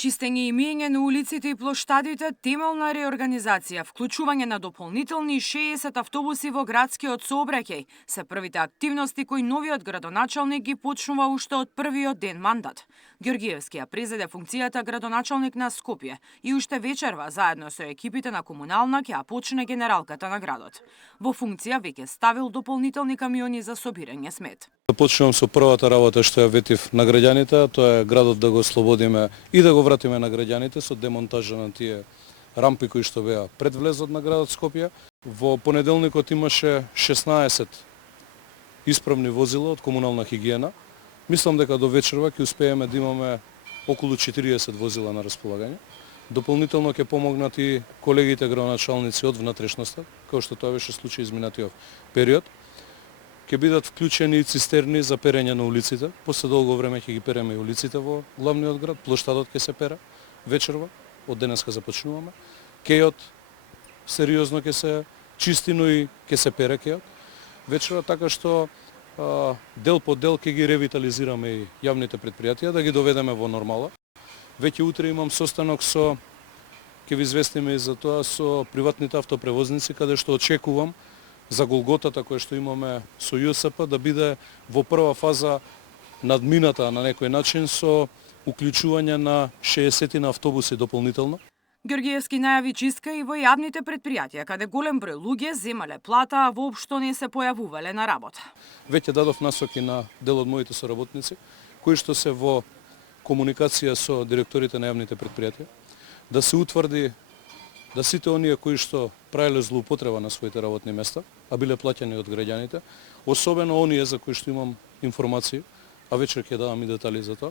Чистење и миење на улиците и плоштадите, темелна реорганизација, вклучување на дополнителни 60 автобуси во градскиот сообраќај се првите активности кои новиот градоначалник ги почнува уште од првиот ден мандат. Ѓоргиевски ја презеде функцијата градоначалник на Скопје и уште вечерва заедно со екипите на комунална ќе ја почне генералката на градот. Во функција веќе ставил дополнителни камиони за собирање смет. Почнувам со првата работа што ја ветив на граѓаните, тоа е градот да го ослободиме и да го вратиме на граѓаните со демонтажа на тие рампи кои што беа пред влезот на градот Скопје. Во понеделникот имаше 16 исправни возила од комунална хигиена. Мислам дека до вечерва ќе успееме да имаме околу 40 возила на располагање. Дополнително ќе помогнат и колегите градоначалници од внатрешноста, како што тоа беше случај изминатиот период. Ќе бидат вклучени и цистерни за перење на улиците. После долго време ќе ги переме и улиците во главниот град. Плоштадот ќе се пере вечерва, од денеска започнуваме. Кејот сериозно ќе се чисти, но и ќе се пере кејот вечерва, така што дел по дел ќе ги ревитализираме и јавните предпријатија, да ги доведеме во нормала. Веќе утре имам состанок со, ќе ви известиме и за тоа, со приватните автопревозници, каде што очекувам за голготата која што имаме со ЈСП да биде во прва фаза надмината на некој начин со уклучување на 60 на автобуси дополнително. Ѓоргиевски најави чистка и во јавните предпријатија, каде голем број луѓе земале плата, а воопшто не се појавувале на работа. Веќе дадов насоки на дел од моите соработници, кои што се во комуникација со директорите на јавните предпријатија, да се утврди да сите оние кои што правеле злоупотреба на своите работни места, а биле плаќани од граѓаните, особено оние за кои што имам информации, а вечер ќе давам и детали за тоа,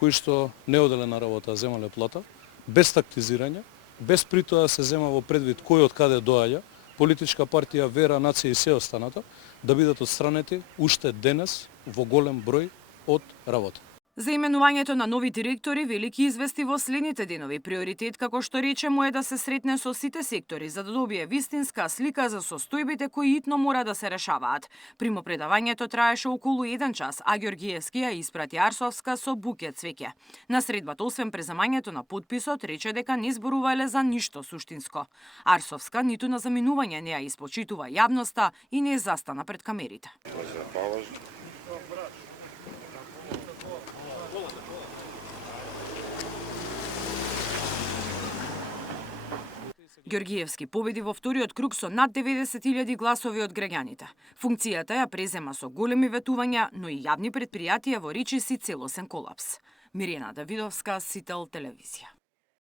кои што не оделе на работа, а земале плата, без тактизирање, без при тоа се зема во предвид кој од каде доаѓа, политичка партија, вера, нација и се останата, да бидат отстранети уште денес во голем број од работа. За именувањето на нови директори Велики извести во следните денови. Приоритет, како што рече, му е да се сретне со сите сектори за да добие вистинска слика за состојбите кои итно мора да се решаваат. Примопредавањето траеше околу 1 час, а Ѓоргиевски ја испрати Арсовска со букет цвеќе. На средбата, освен преземањето на потписот, рече дека не зборувале за ништо суштинско. Арсовска ниту на заминување не ја испочитува јавноста и не застана пред камерите. Ѓоргиевски победи во вториот круг со над 90.000 гласови од граѓаните. Функцијата ја презема со големи ветувања, но и јавни предпријатија во речиси целосен колапс. Мирена Давидовска, Сител телевизија.